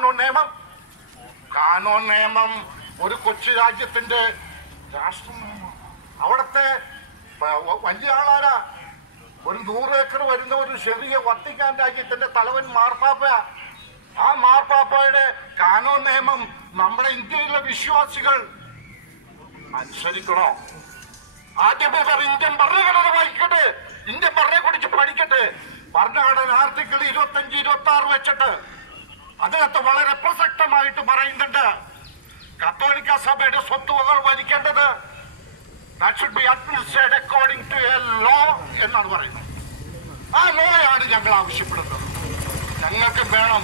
കാനൂൺ നിയമം. കാനൂൺ നിയമം ഒരു കൊച്ചു രാജ്യത്തിന്റെ രാഷ്ട്ര നിയമം. അവിടുത്തെ വലിയ ആളാരാ? ഒരു 100 ഏക്കർ വരുന്ന ഒരു ചെറിയ വത്തിക്കാൻ രാജ്യത്തിന്റെ തലവൻ മാർപ്പാപ്പ. ആ മാർപ്പാപ്പയുടെ കാനൂൺ നിയമം നമ്മുടെ ഇന്ത്യയിലെ വിശ്വാസികൾ അനുസരിക്കണോ? ആദ്യമേ ഇന്ത്യൻ ഭരണഘടന വായിക്കട്ടെ, ഇന്ത്യൻ ഭരണത്തെക്കുറിച്ച് പഠിക്കട്ടെ. ഭരണഘടന ആർട്ടിക്കിൾ 25, 26 വെച്ചിട്ട് അതിനകത്ത് വളരെ പ്രസക്തമായിട്ട് പറയുന്നുണ്ട്, കത്തോലിക്ക സഭയുടെ സ്വത്തുവകൾ ഭരിക്കേണ്ടത് that should be administered according to a law എന്നാണ് പറയുന്നത്. ആ ലോയാണ് ഞങ്ങൾ ആവശ്യപ്പെടുന്നത്. ഞങ്ങൾക്ക് വേണം.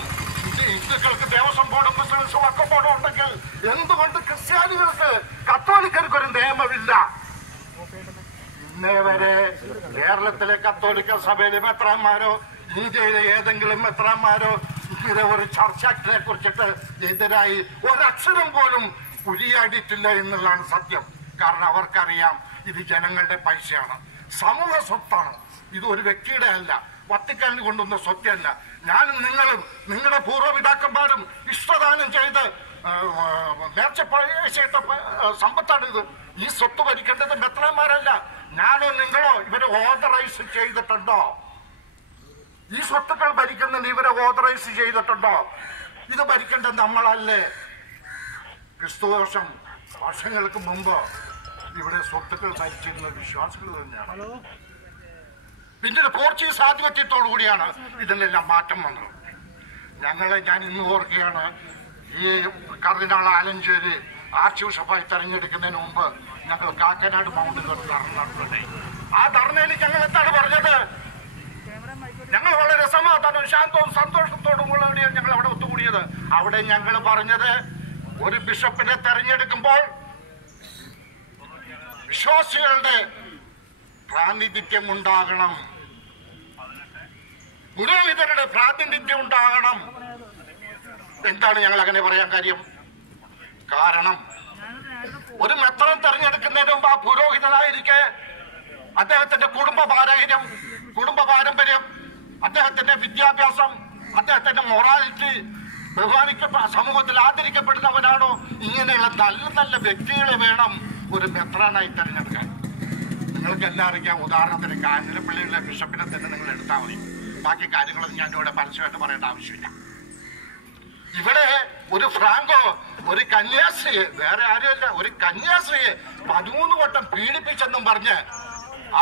ഹിന്ദുക്കൾക്ക് ദേവസ്വം ബോർഡും മുസ്ലിംസും ഒക്കെ ബോർഡും ഉണ്ടെങ്കിൽ എന്തുകൊണ്ട് ക്രിസ്ത്യാനികൾക്ക് കത്തോലിക്കർക്ക് ഒരു നിയമമില്ല? ഇന്നേ വരെ കേരളത്തിലെ കത്തോലിക്ക സഭയിലെ മെത്രാന്മാരോ ഇന്ത്യയിലെ ഏതെങ്കിലും മെത്രാന്മാരോ ഇങ്ങനെ ഒരു ചർച്ചയെ കുറിച്ചിട്ട് എതിരായി ഒരക്ഷരം പോലും ഉരിയാടിയിട്ടില്ല എന്നുള്ളതാണ് സത്യം. കാരണം അവർക്കറിയാം ഇത് ജനങ്ങളുടെ പൈസയാണ്, സമൂഹ സ്വത്താണ്. ഇത് ഒരു വ്യക്തിയുടെ അല്ല, വത്തിക്കാനിൽ കൊണ്ടുവന്ന സ്വത്തല്ല. ഞാനും നിങ്ങളും നിങ്ങളുടെ പൂർവ്വപിതാക്കന്മാരും ഇഷ്ടദാനം ചെയ്ത് നേർച്ച സമ്പത്താണ് ഇത്. ഈ സ്വത്ത് ഭരിക്കേണ്ടത് മെത്രാന്മാരല്ല. ഞാനോ നിങ്ങളോ ഇവരെ ഓതറൈസ് ചെയ്തിട്ടുണ്ടോ? ഈ സ്വത്തുക്കൾ ഭരിക്കുന്നതിന് ഇവരെ ഓതറൈസ് ചെയ്തിട്ടുണ്ടോ? ഇത് ഭരിക്കേണ്ടത് നമ്മളല്ലേ? ക്രിസ്തുവർഷം വർഷങ്ങൾക്ക് മുമ്പ് ഇവിടെ സ്വത്തുക്കൾ ഭരിച്ചിരുന്ന വിശ്വാസികൾ തന്നെയാണ്. പിന്നീട് പോർച്ചുഗീസ് ആധിപത്യത്തോടു കൂടിയാണ് ഇതിനെല്ലാം മാറ്റം വന്നത്. ഞാൻ ഇന്ന് ഓർക്കുകയാണ്, ഈ കർദിനാൾ ആലഞ്ചേരി ആർച്ച് ബിഷപ്പായി തെരഞ്ഞെടുക്കുന്നതിന് മുമ്പ് ഞങ്ങൾ കാക്കനാട് മൗണ്ടിൽ ഒരു ധർണ നടത്തുന്നത്. ആ ധർണയിൽ ഞങ്ങൾ എന്താണ് പറഞ്ഞത്? ഞങ്ങൾ വളരെ സമാധാനവും ശാന്തവും സന്തോഷത്തോടും കൂടിയാണ് ഞങ്ങൾ അവിടെ ഒത്തുകൂടിയത്. അവിടെ ഞങ്ങൾ പറഞ്ഞത്, ഒരു ബിഷപ്പിനെ തെരഞ്ഞെടുക്കുമ്പോൾ വിശ്വാസികളുടെ പ്രാതിനിധ്യം ഉണ്ടാകണം, പുരോഹിതരുടെ പ്രാതിനിധ്യം ഉണ്ടാകണം. എന്താണ് ഞങ്ങൾ അങ്ങനെ പറയാൻ കാര്യം? കാരണം ഒരു മെത്രാൻ തെരഞ്ഞെടുക്കുന്നതിന് മുമ്പ് ആ പുരോഹിതനായിരിക്കെ അദ്ദേഹത്തിന്റെ കുടുംബ പാരമ്പര്യം, അദ്ദേഹത്തിന്റെ വിദ്യാഭ്യാസം, അദ്ദേഹത്തിന്റെ മൊറാലിറ്റി സമൂഹത്തിൽ ആദരിക്കപ്പെടുന്നവനാണോ? ഇങ്ങനെയുള്ള നല്ല നല്ല വ്യക്തികളെ വേണം ഒരു മെത്രാനായി തെരഞ്ഞെടുക്കാൻ. നിങ്ങൾക്ക് എല്ലാം അറിയാം. ഉദാഹരണത്തിന് കാഞ്ഞിരപ്പള്ളിയിലെ ബിഷപ്പിനെ തന്നെ നിങ്ങൾ എടുത്താൽ മതി. ബാക്കി കാര്യങ്ങളൊന്നും ഞാൻ ഇവിടെ പരസ്യമായിട്ട് പറയേണ്ട ആവശ്യമില്ല. ഇവിടെ ഒരു ഫ്രാങ്കോ ഒരു കന്യാസ്ത്രീയെ, വേറെ ആരുമല്ല, ഒരു കന്യാസ്ത്രീയെ 13 വട്ടം പീഡിപ്പിച്ചെന്നും പറഞ്ഞ്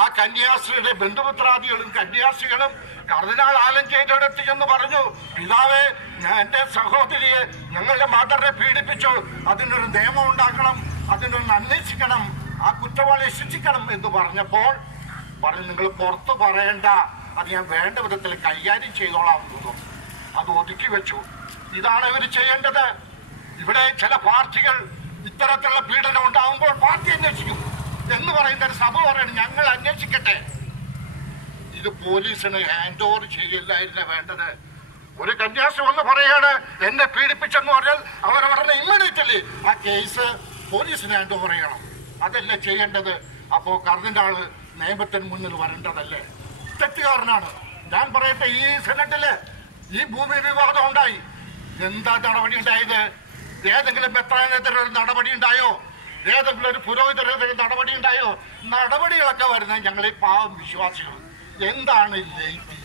ആ കന്യാസ്ത്രീയുടെ ബന്ധുമിത്രാദികളും കന്യാസ്ത്രീകളും കർദിനാൾ ആലഞ്ചേരിയുടെ അടുത്ത് ചെന്ന് പറഞ്ഞു, പിതാവേ, ഞാൻ എന്റെ സഹോദരിയെ, ഞങ്ങളുടെ മദറിനെ പീഡിപ്പിച്ചു, അതിനൊരു നിയമം ഉണ്ടാക്കണം, അതിനൊന്ന് അന്വേഷിക്കണം, ആ കുറ്റവാളിയെ ശിക്ഷിക്കണം എന്ന് പറഞ്ഞപ്പോൾ പറഞ്ഞു, നിങ്ങൾ പുറത്ത് പറയണ്ട, അത് ഞാൻ വേണ്ട വിധത്തിൽ കൈകാര്യം ചെയ്തോളാം. അത് ഒതുക്കി വെച്ചു. ഇതാണ് ഇവർ ചെയ്യേണ്ടത്. ഇവിടെ ചില പാർട്ടികൾ ഇത്തരത്തിലുള്ള പീഡനം ഉണ്ടാകുമ്പോൾ പാർട്ടി അന്വേഷിക്കും എന്ന് പറയുന്ന സഭ പറയണം, ഞങ്ങൾ അന്വേഷിക്കട്ടെ. ഇത് പോലീസിന് ഹാൻഡ് ഓവർ ചെയ്യില്ലായിരുന്ന വേണ്ടത്. ഒരു കന്യാസ്ത്രീ വന്ന് പറയാണ് എന്നെ പീഡിപ്പിച്ചെന്ന് പറഞ്ഞാൽ അവരവരുടെ ഇമ്മീഡിയറ്റ്ലി ആ കേസ് പോലീസിന് ഹാൻഡ് ഓവർ ചെയ്യണം. അതല്ലേ ചെയ്യേണ്ടത്. അപ്പോ കർദിനാള് നിയമത്തിന് മുന്നിൽ വരേണ്ടതല്ലേ? തെറ്റുകാരനാണ്. ഞാൻ പറയട്ടെ, ഈ സെനറ്റില് ഈ ഭൂമി വിവാദം ഉണ്ടായി. എന്താ നടപടി ഉണ്ടായത്? ഏതെങ്കിലും മെത്രാനെതിരെ ഒരു നടപടി ഉണ്ടായോ? ഏതെങ്കിലും ഒരു പുരോഹിതരെതിരെ നടപടി ഉണ്ടായോ? നടപടികളൊക്കെ വരുന്നത് ഞങ്ങൾ ഈ പാവം വിശ്വാസികൾ. എന്താണ് ലൈറ്റി?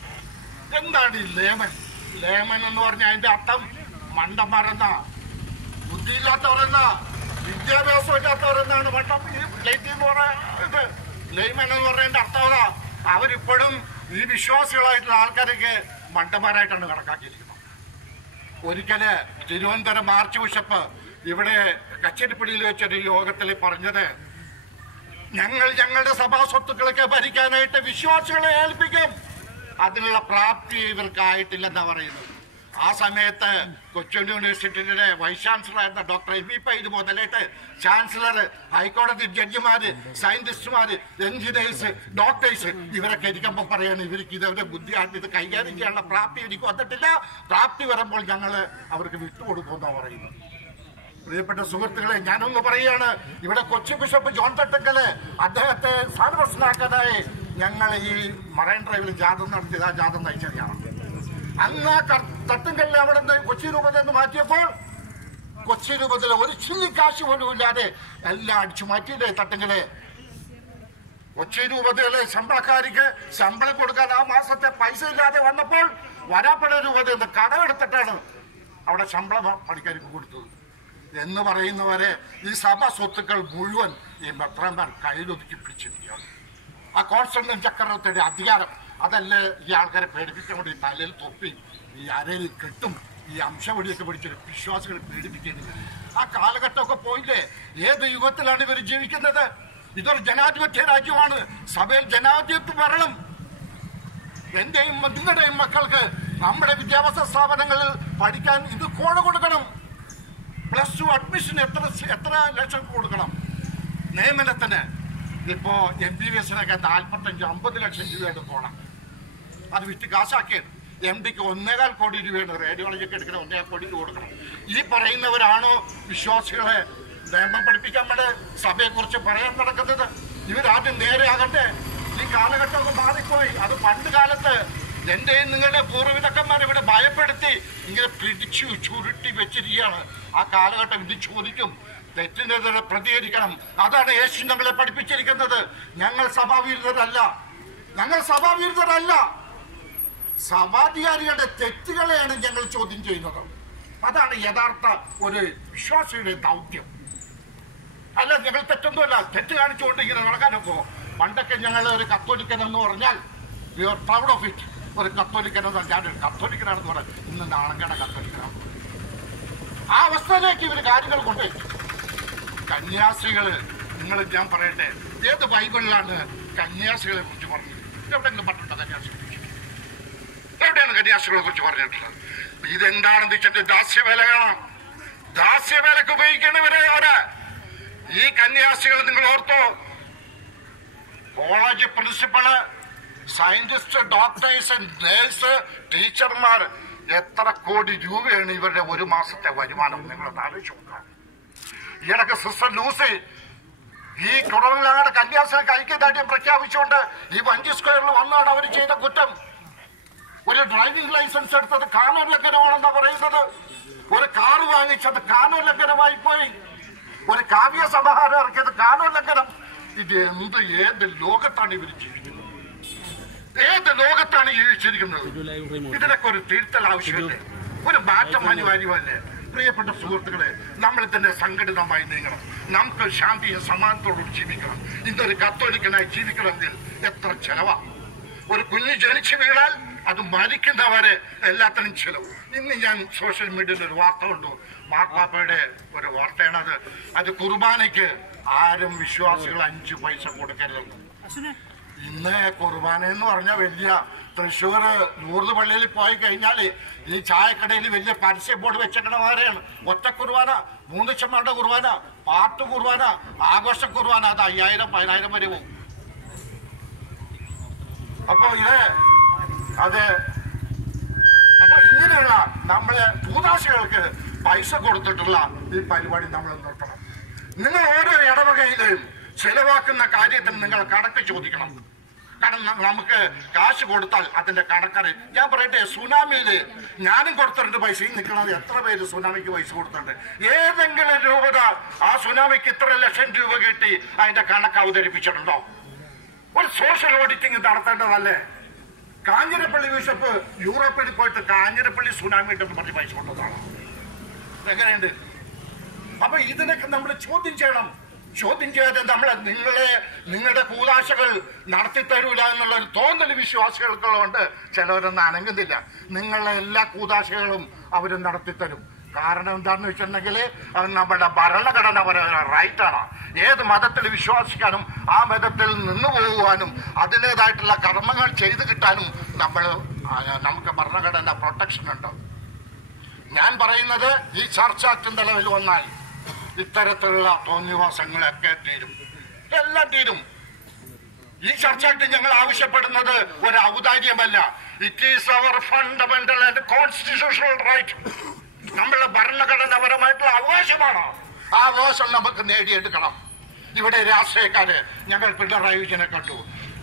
എന്താണ് ഈ ലേമൻ? ലേമൻ എന്ന് പറഞ്ഞാൽ അതിന്റെ അർത്ഥം മണ്ടന്മാരെന്നാ, ബുദ്ധിയില്ലാത്തവരെന്നാ, വിദ്യാഭ്യാസം ഇല്ലാത്തവരെന്നാണ് മണ്ടം. ഈ ലൈറ്റി എന്ന് പറയുന്നത്, ലേമൻ എന്ന് പറയുന്നതിന്റെ അർത്ഥം അവരിപ്പോഴും ഈ വിശ്വാസികളായിട്ടുള്ള ആൾക്കാരൊക്കെ മണ്ടന്മാരായിട്ടാണ് കണക്കാക്കിയിരിക്കുന്നത്. ഒരിക്കല് തിരുവനന്തപുരം ആർച്ച് ബിഷപ്പ് ഇവിടെ കച്ചേരിപ്പടിയിൽ വെച്ചൊരു യോഗത്തിൽ പറഞ്ഞത്, ഞങ്ങളുടെ സഭാ സ്വത്തുക്കളൊക്കെ ഭരിക്കാനായിട്ട് വിശ്വാസികളെ ഏൽപ്പിക്കും, അതിനുള്ള പ്രാപ്തി ഇവർക്കായിട്ടില്ലെന്നാ പറയുന്നത്. ആ സമയത്ത് കൊച്ചിൻ യൂണിവേഴ്സിറ്റിയുടെ വൈസ് ചാൻസലറായിരുന്ന ഡോക്ടർ എം വി പൈത് മുതലായിട്ട് ചാൻസലർ, ഹൈക്കോടതി ജഡ്ജിമാര്, സയന്റിസ്റ്റുമാര്, എഞ്ചിനീയേഴ്സ്, ഡോക്ടേഴ്സ് ഇവരൊക്കെ ഇരിക്കുമ്പോൾ പറയാണ് ഇവർക്ക് ഇതവരുടെ ബുദ്ധിയാണ്, ഇത് കൈകാര്യം ചെയ്യാനുള്ള പ്രാപ്തി എനിക്ക് വന്നിട്ടില്ല, പ്രാപ്തി വരുമ്പോൾ ഞങ്ങൾ അവർക്ക് വിട്ടുകൊടുക്കുമെന്നാണ് പറയുന്നത്. പ്രിയപ്പെട്ട സുഹൃത്തുക്കളെ, ഞാനൊന്ന് പറയുകയാണ്, ഇവിടെ കൊച്ചി ബിഷപ്പ് ജോൺ തട്ടക്കല് അദ്ദേഹത്തെ സ്ഥാനപ്രശ്നമാക്കാനായി ഞങ്ങൾ ഈ മറൈൻ ഡ്രൈവിൽ ജാഥ നടത്തിയത്, ആ ജാഥ നയിച്ചറിയാണ്. അന്ന് ആ തട്ടുങ്കല്ല് അവിടെ നിന്ന് കൊച്ചി രൂപതയിൽ നിന്ന് മാറ്റിയപ്പോൾ കൊച്ചി രൂപത്തിൽ ഒരു ചില്ലിക്കാശ് പോലും ഇല്ലാതെ എല്ലാം അടിച്ചു മാറ്റിയില്ലേ തട്ടുങ്കലെ. കൊച്ചി രൂപതയിലെ ശമ്പളക്കാരിക്ക് ശമ്പളം കൊടുക്കാൻ ആ മാസത്തെ പൈസ ഇല്ലാതെ വന്നപ്പോൾ വരാപ്പുഴ രൂപതയിൽ നിന്ന് കടമെടുത്തിട്ടാണ് അവിടെ ശമ്പളം പണിക്കാർക്ക് കൊടുത്തത് എന്ന് പറയുന്നവരെ ഈ സഭ സ്വത്തുക്കൾ മുഴുവൻ ഈ മെത്രാന്മാർ കയ്യിലൊതുക്കി പിടിച്ചിരിക്കുകയാണ്. ആ കോൺസ്റ്റന്റൈൻ ചക്രവർത്തിയുടെ അധികാരം അതല്ലേ ഈ ആൾക്കാരെ പേടിപ്പിക്കാൻ വേണ്ടി തലയിൽ തൊപ്പി ഈ അരയിൽ കെട്ടും ഈ അംശവടിയൊക്കെ പിടിച്ചിട്ട് വിശ്വാസികളെ പേടിപ്പിക്കുന്നത്. ആ കാലഘട്ടമൊക്കെ പോയില്ലേ? ഏത് യുഗത്തിലാണ് ഇവർ ജീവിക്കുന്നത്? ഇതൊരു ജനാധിപത്യ രാജ്യമാണ്. സഭയിൽ ജനാധിപത്യം വരണം. എന്റെയും നിങ്ങളുടെയും മക്കൾക്ക് നമ്മുടെ വിദ്യാഭ്യാസ സ്ഥാപനങ്ങളിൽ പഠിക്കാൻ ഇത് കോഴ കൊടുക്കണം. +2 അഡ്മിഷൻ എത്ര ലക്ഷം കൊടുക്കണം? നിയമനത്തിന് ഇപ്പോ MBBSനൊക്കെ 45-50 ലക്ഷം രൂപയുടെ പോണം. അത് വിറ്റ് കാശാക്കിയത്. MDക്ക് 1.25 കോടി രൂപയാണ്. റേഡിയോളജിക്ക് എടുക്കണം 1.5 കോടി കൊടുക്കണം. ഈ പറയുന്നവരാണോ വിശ്വാസികളെ നിയമം പഠിപ്പിക്കാൻ വേണ്ടി സഭയെ കുറിച്ച് പറയാൻ നടക്കുന്നത്? ഇവരാദ്യം നേരെയാകട്ടെ. ഈ കാലഘട്ടമൊക്കെ മാറിപ്പോയി. അത് പണ്ട് കാലത്ത് എന്റെയും നിങ്ങളുടെ പൂർവ്വപിതാക്കന്മാർ ഇവിടെ ഭയപ്പെടുത്തി ഇങ്ങനെ പിടിച്ചു ചുരുട്ടി വെച്ചിരിക്കുകയാണ്. ആ കാലഘട്ടം ഇത് ചോദിക്കും, തെറ്റിനെതിരെ പ്രതികരിക്കണം. അതാണ് യേശു നമ്മളെ പഠിപ്പിച്ചിരിക്കുന്നത്. ഞങ്ങൾ സഭാവിരുദ്ധരല്ല, ഞങ്ങൾ സഭാവിരുദ്ധരല്ല. സഭാധികാരികളുടെ തെറ്റുകളെയാണ് ഞങ്ങൾ ചോദ്യം ചെയ്യുന്നത്. അതാണ് യഥാർത്ഥ ഒരു വിശ്വാസിയുടെ ദൗത്യം. അല്ല, ഞങ്ങൾ തെറ്റൊന്നുമല്ല. തെറ്റ് കാണിച്ചുകൊണ്ട് ഇങ്ങനെ നടക്കാനൊക്കെ. പണ്ടൊക്കെ ഞങ്ങൾ ഒരു കത്തോലിക്കൻ എന്ന് പറഞ്ഞാൽ we are proud of it. ഒരു കത്തോലിക്കൻ എന്ന് പറഞ്ഞാൽ ഞാനൊരു കത്തോലിക്കനാണെന്ന് പറയാം. ഇന്ന് നാളങ്കട കത്തോലിക്കനാണ്. ആ അവസ്ഥയിലേക്ക് ഇവർ കാര്യങ്ങൾ കൊണ്ടുപോയി. കന്യാസ്ത്രീകള്, ഞാൻ പറയട്ടെ, ഏത് ബൈബിളിലാണ് കന്യാസ്ത്രീകളെ കുറിച്ച് പറഞ്ഞത്? എവിടെയെങ്കിലും പറഞ്ഞിട്ടുണ്ടോ കന്യാസ്ത്രീകളെ കുറിച്ച്? എവിടെയാണ് കന്യാസ്ത്രീകളെ കുറിച്ച് പറഞ്ഞിട്ടുള്ളത്? ഇതെന്താണെന്ന് വെച്ചിട്ട് ദാസ്യവേലയാണ്. ദാസ്യവേലക്ക് ഉപയോഗിക്കണവരെ അവര്. ഈ കന്യാസ്ത്രീകൾ നിങ്ങൾ ortho? College principal, scientist, doctors, nurse, ടീച്ചർമാർ, എത്ര കോടി രൂപയാണ് ഇവരുടെ ഒരു മാസത്തെ വരുമാനം? നിങ്ങളൊന്ന് ആലോചിച്ച് നോക്കാം. ഈയിടക്ക് സിസ്റ്റർ ലൂസി ഈ കുറവിലാണ് കന്യാസ്ത്രീകൾക്ക് ഐക്യദാർഢ്യം പ്രഖ്യാപിച്ചുകൊണ്ട് ഈ വഞ്ചി സ്ക്വയറിൽ വന്നാണ് അവർ ചെയ്ത കുറ്റം. ഒരു ഡ്രൈവിംഗ് ലൈസൻസ് എടുത്തത് കാനൂൻ ലംഘനമാണെന്നാ പറയുന്നത്. ഒരു കാറ് വാങ്ങിച്ചത് കാനൂൻ ലംഘനമായി പോയി. ഒരു കാവ്യ സമാഹാരം ഇറക്കിയത് കാനൂൻ ലംഘനം. ഇത് ഏത് ലോകത്താണ് ഇവർ ജീവിക്കുന്നത്? ഏത് ലോകത്താണ് ജീവിച്ചിരിക്കുന്നത്? ഇതിനൊക്കെ ഒരു തിരുത്തൽ ആവശ്യമില്ലേ? ഒരു മാറ്റം അനിവാര്യമല്ലേ? പ്രിയപ്പെട്ട സുഹൃത്തുക്കളെ, നമ്മൾ തന്നെ സംഘടിതമായി നീങ്ങണം. നമുക്ക് ശാന്തിയും സമാധാനത്തോടും ജീവിക്കണം. ഇന്നൊരു കത്തോലിക്കനായി ജീവിക്കണമെങ്കിൽ എത്ര ചെലവാ? ഒരു കുഞ്ഞ് ജനിച്ചു വീണാൽ അത് മരിക്കുന്നവരെ എല്ലാത്തിനും ചെലവ്. ഇന്ന് ഞാൻ സോഷ്യൽ മീഡിയയിൽ ഒരു വാർത്ത കണ്ടു. മാർപ്പാപ്പയുടെ ഒരു വാർത്തയാണത്. അത് കുർബാനയ്ക്ക് ആരും വിശ്വാസികൾ 5 പൈസ കൊടുക്കരുതെന്ന്. ഇന്ന് കുർബാന എന്ന് പറഞ്ഞാൽ വലിയ തൃശ്ശൂർ ലൂർദ് പള്ളിയിൽ പോയി കഴിഞ്ഞാൽ ഈ ചായക്കടയിൽ വലിയ പരസ്യ ബോർഡ് വെച്ചേക്കണമാരെയാണ്. ഒറ്റ കുർബാന, 3 ചെമ്മയുടെ കുർബാന, പാട്ട് കുർബാന, ആഘോഷ കുർബാന, അത് 5000-10,000 വരെ പോകും. അപ്പൊ ഇങ്ങനെയുള്ള നമ്മളെ ഭൂതാശികൾക്ക് പൈസ കൊടുത്തിട്ടുള്ള ഈ പരിപാടി നമ്മൾ നിർത്തണം. നിങ്ങൾ ഓരോ ഇടവകയിലും ചെലവാക്കുന്ന കാര്യത്തിന് നിങ്ങൾ കണക്ക് ചോദിക്കണം. കാരണം നമുക്ക് കാശ് കൊടുത്താൽ അതിന്റെ കണക്കറി. ഞാൻ പറയട്ടെ, സുനാമിയില് ഞാനും കൊടുത്തിട്ടുണ്ട് പൈസ. ഈ നിൽക്കുന്നത് എത്ര പേര് സുനാമിക്ക് പൈസ കൊടുത്തിട്ടുണ്ട്? ഏതെങ്കിലും രൂപത ആ സുനാമിക്ക് ഇത്ര ലക്ഷം രൂപ കിട്ടി അതിന്റെ കണക്ക് അവതരിപ്പിച്ചിട്ടുണ്ടോ? ഒരു സോഷ്യൽ ഓഡിറ്റിംഗ് നടത്തേണ്ടതല്ലേ? കാഞ്ഞിരപ്പള്ളി ബിഷപ്പ് യൂറോപ്പിൽ പോയിട്ട് കാഞ്ഞിരപ്പള്ളി സുനാമി ഉണ്ടെന്ന് പറഞ്ഞ് പൈസ കൊണ്ടതാണ്. എങ്ങനെയുണ്ട്? അപ്പൊ ഇതിനൊക്കെ നമ്മൾ ചോദ്യം ചെയ്യണം. ചോദ്യം ചെയ്യാതെ നിങ്ങളുടെ കൂതാശകൾ നടത്തിത്തരൂല എന്നുള്ളൊരു തോന്നൽ വിശ്വാസികൾക്കുള്ളതുകൊണ്ട് ചിലവരൊന്നും അനങ്ങുന്നില്ല. നിങ്ങളുടെ എല്ലാ കൂതാശകളും അവർ നടത്തിത്തരും. കാരണം എന്താണെന്ന് വെച്ചിട്ടുണ്ടെങ്കിൽ അത് നമ്മുടെ ഭരണഘടനാപരമായ റൈറ്റാണ്. ഏത് മതത്തിൽ വിശ്വസിക്കാനും ആ മതത്തിൽ നിന്നു പോകുവാനും അതിൻ്റെതായിട്ടുള്ള കർമ്മങ്ങൾ ചെയ്തു കിട്ടാനും നമുക്ക് ഭരണഘടന പ്രൊട്ടക്ഷൻ ഉണ്ട്. ഞാൻ പറയുന്നത് ഈ ചർച്ച ആക്ട് നിലവിൽ വന്നാൽ ഇത്തരത്തിലുള്ള തോന്നിവാസങ്ങളൊക്കെ തീരും, എല്ലാം തീരും. ഈ ചർച്ച ആക്ട് ഞങ്ങൾ ആവശ്യപ്പെടുന്നത് ഒരു ഔദാര്യമല്ല. It is our fundamental and constitutional right. നമ്മളുടെ ഭരണഘടനാപരമായിട്ടുള്ള അവകാശമാണ്. ആ അവകാശം നമുക്ക് നേടിയെടുക്കണം. ഇവിടെ രാഷ്ട്രീയക്കാര്, ഞങ്ങൾ പിണറായി വിജയനെ കണ്ടു,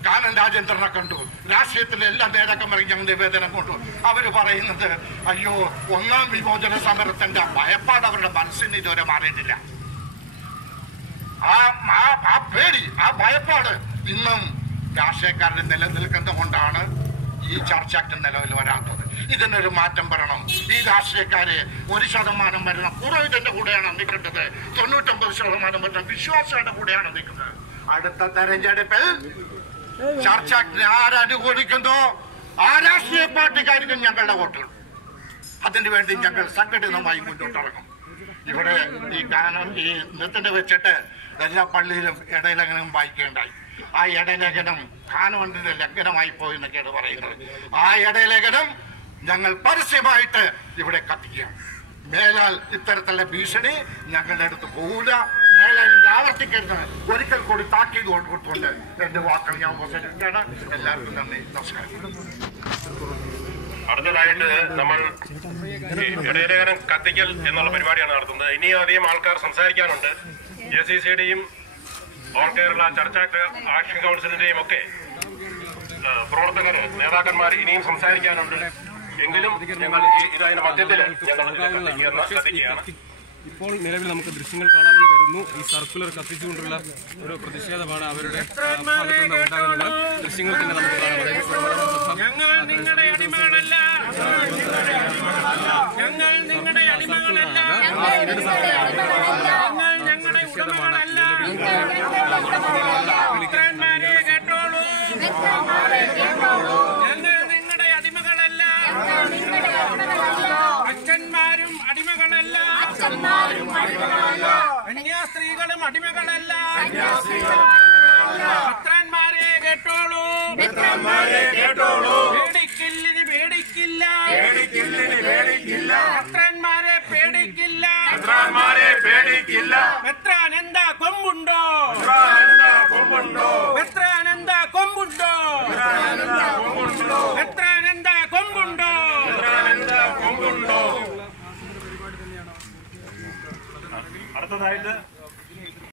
കാനൻ രാജേന്ദ്രനെ കണ്ടു, രാഷ്ട്രീയത്തിലെ എല്ലാ നേതാക്കന്മാരും ഞങ്ങൾ നിവേദനം കൊണ്ടു. അവര് പറയുന്നത് അയ്യോ, ഒന്നാം വിമോചന സമരത്തിന്റെ ഭയപ്പാട് അവരുടെ മനസ്സിന് ഇതുവരെ മാറിയിട്ടില്ല. ആ പേടി, ആ ഭയപ്പാട് ഇന്നും രാഷ്ട്രീയക്കാരുടെ നിലനിൽക്കുന്നത് കൊണ്ടാണ് ഈ ചർച്ചയ്ക്ക് നിലവിൽ വരാത്തത്. ഇതിനൊരു മാറ്റം വരണം. ഈ രാഷ്ട്രീയക്കാരെ 1% വരണം പുരോഹിതന്റെ കൂടെയാണ് നിൽക്കേണ്ടത്, 99% വരണം വിശ്വാസികളുടെ കൂടെയാണ് നിൽക്കുന്നത്. അടുത്ത തെരഞ്ഞെടുപ്പിൽ ചർച്ചയ്ക്ക് ആരനുകൂലിക്കുന്നോ ആ രാഷ്ട്രീയ പാർട്ടിക്കാർക്കും ഞങ്ങളുടെ വോട്ടുകൾ. അതിനുവേണ്ടി ഞങ്ങൾ സംഘടിതമായി മുന്നോട്ടിറങ്ങും. ഇവിടെ ഈ ഇന്നത്തെ വെച്ചിട്ട് എല്ലാ പള്ളിയിലും ഇടയിലേഖനം വായിക്കേണ്ടായി. ആ ഇടലേഖനം കാനൂനിന്റെ ലംഘനമായി പോയി എന്നൊക്കെയാണ് പറയുന്നത്. ആ ഇടലേഖനം ഞങ്ങൾ പരസ്യമായിട്ട് ഇവിടെ കത്തിക്കുക. മേലാൽ ഇത്തരത്തിലുള്ള ഭീഷണി ഞങ്ങളുടെ അടുത്ത് പോകൂല. മേലാൽ ഇത് ആവർത്തിക്കരുത്. ഒരിക്കൽ കൂടി താക്കീത് കൊടുത്തുകൊണ്ട് എന്റെ വാക്കുകൾ ഞാൻ ഉപസരിക്കുകയാണ്. എല്ലാവർക്കും നന്ദി, നമസ്കാരം. അടുത്തതായിട്ട് നമ്മൾ ഇടയലേഖനം കത്തിക്കൽ എന്നുള്ള പരിപാടിയാണ് നടത്തുന്നത്. ഇനിയും അധികം ആൾക്കാർ സംസാരിക്കാനുണ്ട്. JCCയുടെയും ഓൾ കേരള ചർച്ച ആക്ഷൻ കൗൺസിലിന്റെയും ഒക്കെ പ്രവർത്തകർ, നേതാക്കന്മാർ ഇനിയും സംസാരിക്കാനുണ്ട്. എങ്കിലും ഞങ്ങൾ ഇതിന്റെ മധ്യത്തിൽ ഞങ്ങൾ കത്തിക്കുകയാണ്. ഇപ്പോൾ നിലവിൽ നമുക്ക് ദൃശ്യങ്ങൾ കാണാമെന്ന് കരുതുന്നു. ഈ സർക്കുലർ കത്തിച്ചുകൊണ്ടുള്ള ഒരു പ്രതിഷേധമാണ് അവരുടെ ഭാഗത്തുനിന്ന് ഉണ്ടാകുന്നത്. ദൃശ്യങ്ങൾ തന്നെ നമുക്ക് കാണാം. ഞങ്ങൾ നിങ്ങളുടെ അടിമകളല്ല, ഞങ്ങൾ നിങ്ങളുടെ അടിമകളല്ല, ഞങ്ങൾ ഞങ്ങളുടെ ഉടമകളല്ല. മിത്രന്മാരെ കേട്ടോളൂ, ഞങ്ങൾ നിങ്ങളുടെ അടിമകളല്ല, അച്ഛന്മാരും അടിമകളല്ല, കന്യാസ്ത്രീകളും അടിമകളല്ല. മിത്രന്മാരെ കേട്ടോളൂ, പേടിക്കില്ലിന് പേടിക്കില്ല, മിത്രന്മാരെ പേടിക്കില്ല. മെത്രാൻ എന്താ കൊമ്പുണ്ടോ, മെത്രാൻ എന്താ കൊമ്പുണ്ടോ, മെത്രാൻ എന്താ കൊമ്പുണ്ടോ. അടുത്തതായിട്ട്